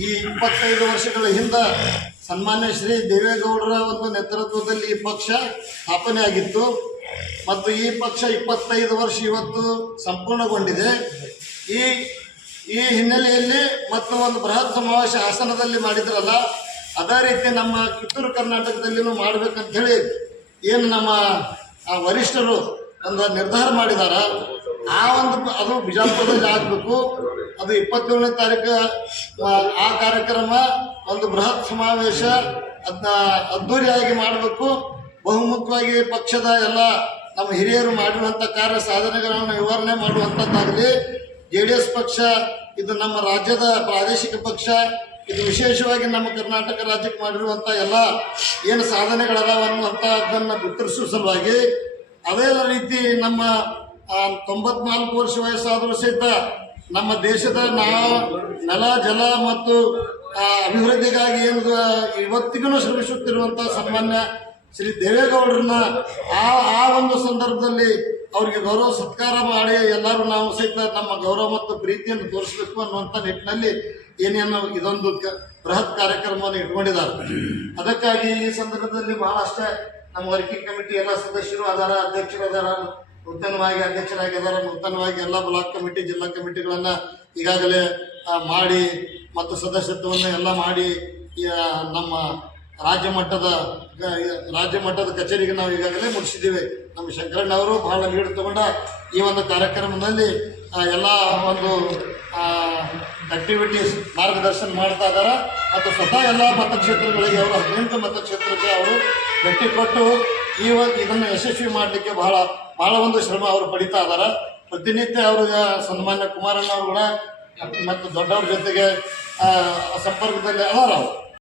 ಈ 25 ವರ್ಷಗಳ ಹಿಂದೆ ಸನ್ಮಾನ್ಯ ಶ್ರೀ ದೇವೇಗೌಡರ ಒಂದು ನೇತೃತ್ವದಲ್ಲಿ ಈ ಪಕ್ಷ ಸ್ಥಾಪನೆ ಆಗಿತ್ತು ಮತ್ತು ಈ ಪಕ್ಷ 25 ವರ್ಷ ಇವತ್ತು ಸಂಪೂರ್ಣಗೊಂಡಿದೆ. ಈ ಈ ಹಿನ್ನೆಲೆಯಲ್ಲಿ ಮತ್ತು ಒಂದು ಬೃಹತ್ ಸಮಾವೇಶ ಹಾಸನದಲ್ಲಿ ಮಾಡಿದ್ರಲ್ಲ, ಅದೇ ರೀತಿ ನಮ್ಮ ಕಿತ್ತೂರು ಕರ್ನಾಟಕದಲ್ಲಿನೂ ಮಾಡಬೇಕಂತ ಹೇಳಿ ಏನು ನಮ್ಮ ವರಿಷ್ಠರು ಒಂದು ನಿರ್ಧಾರ ಮಾಡಿದಾರ. ಅದು ಬಿಜಾಪುರದಲ್ಲಿ ಆಗಬೇಕು. ಅದು 27ನೇ ತಾರೀಕು ಆ ಕಾರ್ಯಕ್ರಮ ಒಂದು ಬೃಹತ್ ಸಮಾವೇಶ ಅದನ್ನ ಅದ್ದೂರಿಯಾಗಿ ಮಾಡಬೇಕು. ಬಹುಮುಖವಾಗಿ ಪಕ್ಷದ ಎಲ್ಲ ನಮ್ಮ ಹಿರಿಯರು ಮಾಡಿರುವಂಥ ಕಾರ್ಯ ಸಾಧನೆಗಳನ್ನು ವಿವರಣೆ ಮಾಡುವಂಥದ್ದಾಗಲಿ, JDS ಪಕ್ಷ ಇದು ನಮ್ಮ ರಾಜ್ಯದ ಪ್ರಾದೇಶಿಕ ಪಕ್ಷ, ಇದು ವಿಶೇಷವಾಗಿ ನಮ್ಮ ಕರ್ನಾಟಕ ರಾಜ್ಯಕ್ಕೆ ಮಾಡಿರುವಂಥ ಎಲ್ಲ ಏನು ಸಾಧನೆಗಳದಾವ ಅನ್ನುವಂಥದ್ದನ್ನು ಬಿತ್ತರಿಸುವ ಸಲುವಾಗಿ, ಅದೇ ರೀತಿ ನಮ್ಮ 94 ವರ್ಷ ವಯಸ್ಸಾದರೂ ಸಹಿತ ನಮ್ಮ ದೇಶದ ನೆಲ ಜಲ ಮತ್ತು ಅಭಿವೃದ್ಧಿಗಾಗಿ ಏನು ಇವತ್ತಿಗೂ ಶ್ರಮಿಸುತ್ತಿರುವಂಥ ಸನ್ಮಾನ್ಯ ಶ್ರೀ ದೇವೇಗೌಡರನ್ನ ಆ ಒಂದು ಸಂದರ್ಭದಲ್ಲಿ ಅವರಿಗೆ ಗೌರವ ಸತ್ಕಾರ ಮಾಡಿ ಎಲ್ಲರೂ ನಾವು ಸಹಿತ ನಮ್ಮ ಗೌರವ ಮತ್ತು ಪ್ರೀತಿಯನ್ನು ತೋರಿಸಬೇಕು ಅನ್ನುವಂಥ ನಿಟ್ಟಿನಲ್ಲಿ ಏನೇನು ಇದೊಂದು ಬೃಹತ್ ಕಾರ್ಯಕ್ರಮವನ್ನು ಇಟ್ಕೊಂಡಿದ್ದಾರೆ. ಅದಕ್ಕಾಗಿ ಈ ಸಂದರ್ಭದಲ್ಲಿ ಬಹಳಷ್ಟೇ ನಮ್ಮ ವರ್ಕಿಂಗ್ ಕಮಿಟಿ ಎಲ್ಲ ಸದಸ್ಯರು ಅದಾರ, ಅಧ್ಯಕ್ಷರು ಅದಾರ, ನೂತನವಾಗಿ ಅಧ್ಯಕ್ಷರಾಗಿದ್ದಾರೆ, ನೂತನವಾಗಿ ಎಲ್ಲ ಬ್ಲಾಕ್ ಕಮಿಟಿ ಜಿಲ್ಲಾ ಕಮಿಟಿಗಳನ್ನು ಈಗಾಗಲೇ ಮಾಡಿ ಮತ್ತು ಸದಸ್ಯತ್ವವನ್ನು ಎಲ್ಲ ಮಾಡಿ ನಮ್ಮ ರಾಜ್ಯ ಮಟ್ಟದ ಕಚೇರಿಗೆ ನಾವು ಈಗಾಗಲೇ ಮುಗಿಸಿದ್ದೀವಿ. ನಮ್ಮ ಶಂಕರಣ್ಣ ಅವರು ಬಹಳ ಲೀಡ್ ತಗೊಂಡ ಈ ಒಂದು ಕಾರ್ಯಕ್ರಮದಲ್ಲಿ ಎಲ್ಲ ಒಂದು ಆಕ್ಟಿವಿಟೀಸ್ ಮಾರ್ಗದರ್ಶನ ಮಾಡ್ತಾ ಇದ್ದಾರೆ ಮತ್ತು ಸ್ವತಃ ಎಲ್ಲ ಮತಕ್ಷೇತ್ರಗಳಿಗೆ ಅವರು 18 ಮತಕ್ಷೇತ್ರಕ್ಕೆ ಅವರು ಭೇಟಿ ಕೊಟ್ಟು ಇದನ್ನು ಯಶಸ್ವಿ ಮಾಡಲಿಕ್ಕೆ ಬಹಳ ಒಂದು ಶ್ರಮ ಅವರು ಪಡಿತಾ ಇದ್ದಾರೆ. ಪ್ರತಿನಿತ್ಯ ಅವ್ರಿಗೆ ಸನ್ಮಾನ್ಯ ಕುಮಾರಣ್ಣ ಅವರು ಕೂಡ ಮತ್ತು ದೊಡ್ಡವ್ರ ಜೊತೆಗೆ ಸಂಪರ್ಕದಲ್ಲಿ ಅದಾರ ಅವರು.